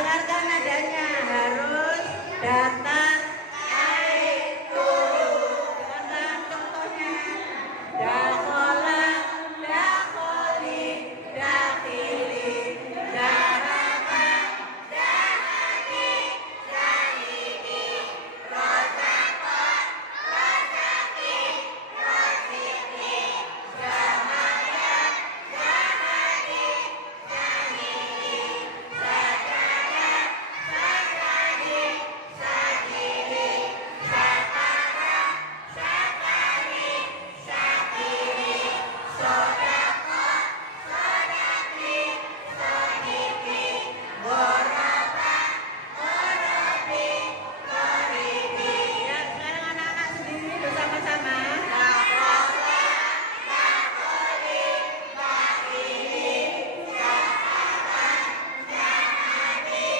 Dengarkan nadanya, harus datar naik turun. Dengarkan contohnya. Dakola, dakoli, dakili, daraba, dahaki, dahiki, rosako, rosaki, rosiki, jamaya, jahadi, jahidi, sajada, sajadi, sajidi, satara, satari, sakiri, sodako, sodaki, sodiki, goraba, gorobi, goribi. Ya, sekarang anak-anak sendiri bersama-sama. Dakola, dakoli, dakili, dahaba, dahadi,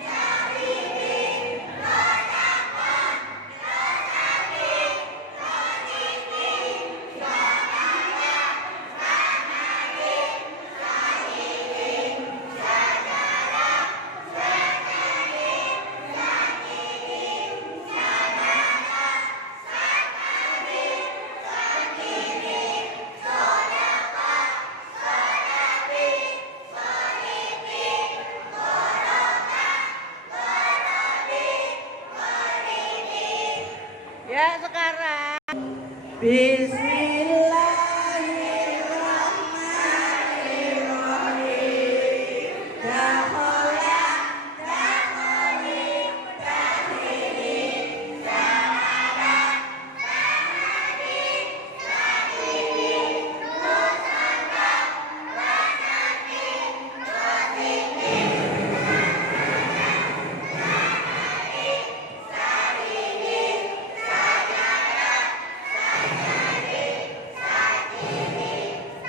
dahidi, rodako, rodaki, rodiki, somaya, samadi, samidi, sadara, sadari, sakidi, sadaka, sakadi, sakidi, sodako, sodaki, sodiki, goroba, gorobi, goribi. Ya, sekarang Bismillahirrahmanirrahim. Dakola, dakoli, dakili, dahaba, dahadi, dahidi, rosako, rosaki, rosiki, sadidi, sajada, sajadi, sakidi,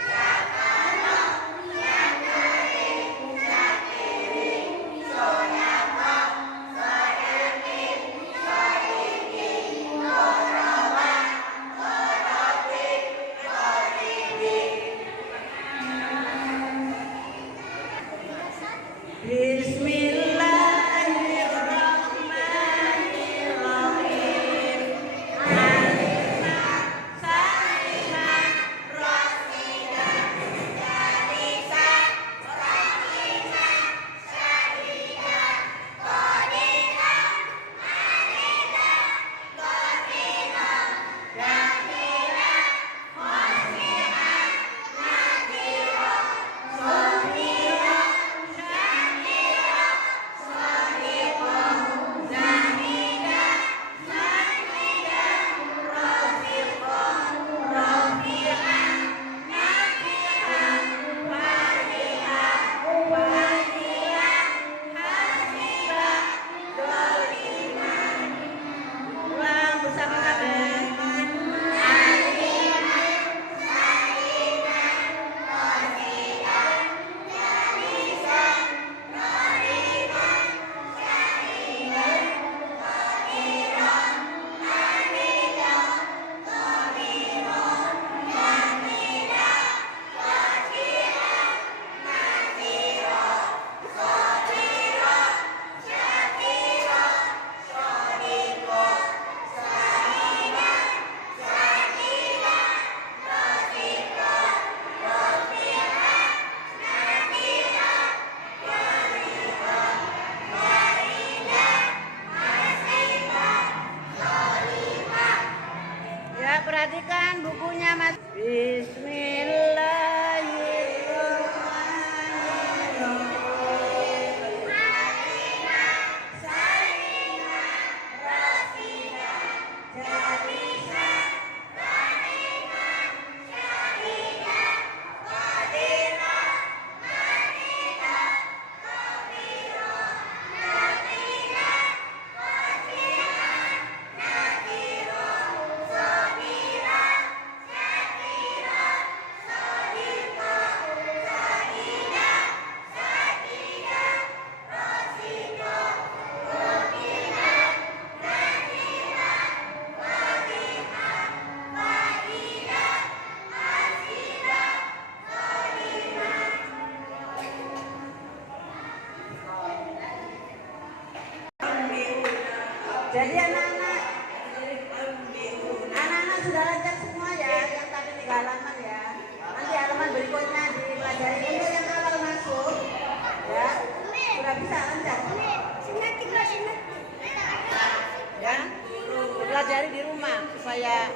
sakano, sakari, sakiri, sodako, sodaki, sodiki, goroba, gorobi, goribi. Bismillahirrahmanirrahim. Halimah, Salimah, Rosidah, Jalisah, Rohimah, Syahidah, Qadilah, Hamidah, Qadilah, Jamilah, Khosirah, Nadirah, Sohirah, Syakirah, Sohibah, Zahidah, Zahidah, Rafiqah, Rafi'ah, Nafihah, Farihah, Fadhilah, Hasibah, Dolimah. Ulang bersama-sama. Alimah, Salimah, Rosidah, Jalisah, Rohimah, Syahidah, Qadirah, Hamidah, Qadirah, Jamilah, Khosirah, Nadirah, Sohirah, Syakirah, Shodikoh, Sahibah, Sakilah, Rosiqah, Rofi'ah, Nafihah, Farihah, Faridah, Hasibah, Dolimah. Ya, perhatikan bukunya, Mas. Bismillahirrahmanirrahim. Halimah, Salimah, Rosidah, Jalisah, Rohimah, Syahidah, Qadilah, Hamidah, Qadirah, Nafihah, Khosirah, Nadirah, Sohirah, Jadi anak-anak sudah lancar semua ya, yang tadi 3 halaman ya. Nanti halaman berikutnya dipelajari. Untuk yang awal masuk ya sudah bisa lancar. Ya, pelajari di rumah supaya